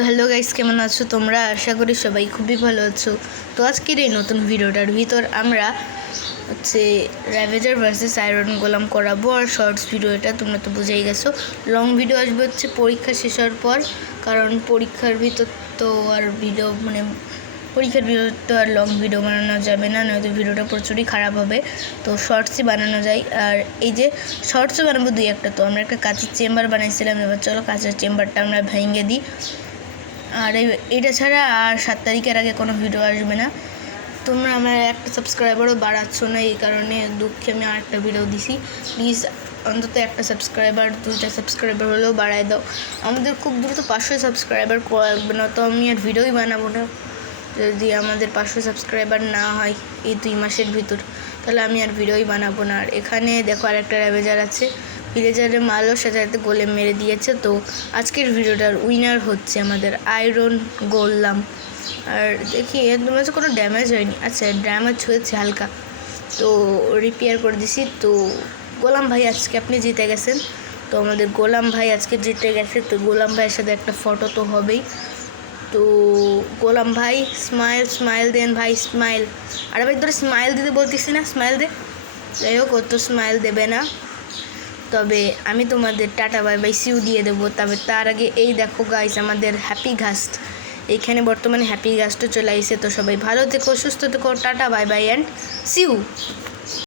তো hello guys, কেমন আছো তোমরা? আশা করি সবাই খুবই ভালো আছো। তো আজকের এই নতুন ভিডিওটার ভিতর আমরা হচ্ছে র্যাভেজার ভার্সেস আয়রন গোলাম করাবো। আর শর্টস ভিডিও এটা তোমরা তো বুঝেই গেছো। লং ভিডিও আসবে হচ্ছে পরীক্ষা শেষ হওয়ার পর, কারণ পরীক্ষার ভিতর তো আর ভিডিও পরীক্ষার ভিডিও তো আর লং ভিডিও বানানো যাবে না, নয়তো ভিডিওটা প্রচুরই খারাপ হবে। তো শর্টসই বানানো যায়। আর এই যে শর্টসও বানাবো দুই একটা। তো আমরা একটা কাঁচের চেম্বার বানাইছিলাম, এবার চলো কাঁচের চেম্বারটা আমরা ভেঙে দিই। আর এটা ছাড়া আর 7 তারিখের আগে কোনো ভিডিও আসবে না। তোমরা আমার একটা সাবস্ক্রাইবারও বাড়াচ্ছ না, এই কারণে দুঃখে আমি আরেকটা ভিডিও দিছি। প্লিজ অন্তত একটা সাবস্ক্রাইবার, 2টা সাবস্ক্রাইবার হলেও বাড়ায় দাও। আমাদের খুব দ্রুত 500 সাবস্ক্রাইবার করবে না, তো আমি আর ভিডিওই বানাবো না। যদি আমাদের 500 সাবস্ক্রাইবার না হয় এই 2 মাসের ভিতর, তাহলে আমি আর ভিডিওই বানাবো না। আর এখানে দেখো আরেকটা র্যাভেজার আছে, ভিলেজারের মালও সাজাতে গোলে মেরে দিয়েছে। তো আজকের ভিডিওটার উইনার হচ্ছে আমাদের আয়রন গোলাম। আর দেখি একদম কোনো ড্যামেজ হয়নি, আচ্ছা ড্যামেজ হয়েছে হালকা, তো রিপেয়ার করে দিছি। তো গোলাম ভাই আজকে আপনি জিতে গেছেন। তো আমাদের গোলাম ভাই আজকে জিতে গেছে। তো গোলাম ভাইয়ের সাথে একটা ফটো তো হবেই। তো গোলাম ভাই স্মাইল দেন ভাই, স্মাইল। আরে ভাই তোরা স্মাইল দিতে বলতেছি না, স্মাইল দে। যাই হোক, ও তো স্মাইল দেবে না, তবে আমি তোমাদের টাটা বাই বাই সিউ দিয়ে দেবো। তবে তার আগে এই দেখো গাইস, আমাদের হ্যাপি ঘাস্ট এইখানে বর্তমানে হ্যাপি ঘাস্টও চলে আসছে। তো সবাই ভালো থেকো, সুস্থ থেকো, tata bye bye and see you.